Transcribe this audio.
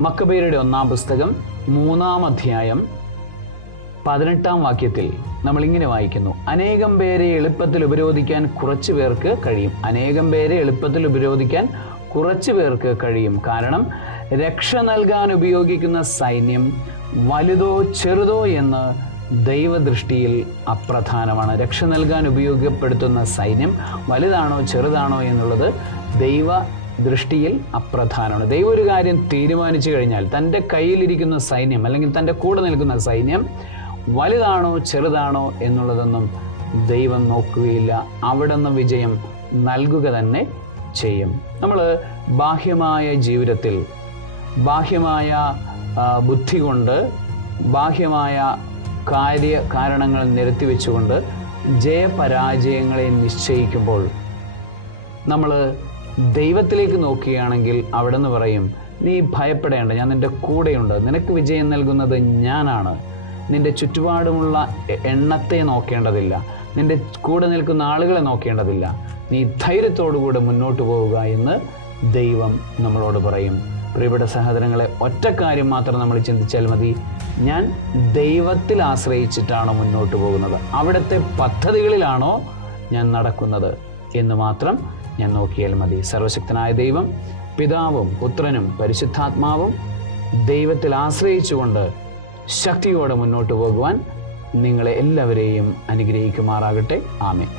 മക്കബേയരുടെ 1-ാം പുസ്തകം 3-ാം അധ്യായം 18-ാം വാക്യത്തിൽ നമ്മളിങ്ങനെ വായിക്കുന്നു: അനേകം പേരെ എളുപ്പത്തിൽ ഉപരോധിക്കാൻ കുറച്ചു പേർക്ക് കഴിയും. അനേകം പേരെ എളുപ്പത്തിൽ ഉപരോധിക്കാൻ കുറച്ചു പേർക്ക് കഴിയും. കാരണം രക്ഷ നൽകാൻ ഉപയോഗിക്കുന്ന സൈന്യം വലുതോ ചെറുതോ എന്ന് ദൈവദൃഷ്ടിയിൽ അപ്രധാനമാണ്. രക്ഷ നൽകാൻ ഉപയോഗപ്പെടുത്തുന്ന സൈന്യം വലുതാണോ ചെറുതാണോ എന്നുള്ളത് ദൈവ ദൃഷ്ടിയിൽ അപ്രധാനമാണ്. ദൈവം ഒരു കാര്യം തീരുമാനിച്ചു കഴിഞ്ഞാൽ തൻ്റെ കയ്യിലിരിക്കുന്ന സൈന്യം അല്ലെങ്കിൽ തൻ്റെ കൂടെ നിൽക്കുന്ന സൈന്യം വലുതാണോ ചെറുതാണോ എന്നുള്ളതൊന്നും ദൈവം നോക്കുകയില്ല. അവിടെ നിന്ന് വിജയം നൽകുക തന്നെ ചെയ്യും. നമ്മൾ ബാഹ്യമായ ജീവിതത്തിൽ ബാഹ്യമായ ബുദ്ധി കൊണ്ട് ബാഹ്യമായ കാരണങ്ങൾ നിരത്തി വെച്ചുകൊണ്ട് ജയപരാജയങ്ങളെ നിശ്ചയിക്കുമ്പോൾ നമ്മൾ ദൈവത്തിലേക്ക് നോക്കുകയാണെങ്കിൽ അവിടെ നിന്ന് പറയും: നീ ഭയപ്പെടേണ്ട, ഞാൻ നിൻ്റെ കൂടെയുണ്ട്, നിനക്ക് വിജയം നൽകുന്നത് ഞാനാണ്. നിൻ്റെ ചുറ്റുപാടുമുള്ള എണ്ണത്തെ നോക്കേണ്ടതില്ല, നിൻ്റെ കൂടെ നിൽക്കുന്ന ആളുകളെ നോക്കേണ്ടതില്ല, നീ ധൈര്യത്തോടുകൂടെ മുന്നോട്ട് പോവുക എന്ന് ദൈവം നമ്മളോട് പറയും. പ്രിയപ്പെട്ട സഹോദരങ്ങളെ, ഒറ്റ കാര്യം മാത്രം നമ്മൾ ചിന്തിച്ചാൽ മതി: ഞാൻ ദൈവത്തിൽ ആശ്രയിച്ചിട്ടാണോ മുന്നോട്ട് പോകുന്നത്, അവിടുത്തെ പദ്ധതികളിലാണോ ഞാൻ നടക്കുന്നത് എന്ന് മാത്രം ഞാൻ നോക്കിയാൽ മതി. സർവശക്തനായ ദൈവം, പിതാവും പുത്രനും പരിശുദ്ധാത്മാവും ദൈവത്തിൽ ആശ്രയിച്ചുകൊണ്ട് ശക്തിയോടെ മുന്നോട്ട് പോകുവാൻ നിങ്ങളെ എല്ലാവരെയും അനുഗ്രഹിക്കുമാറാകട്ടെ. ആമേൻ.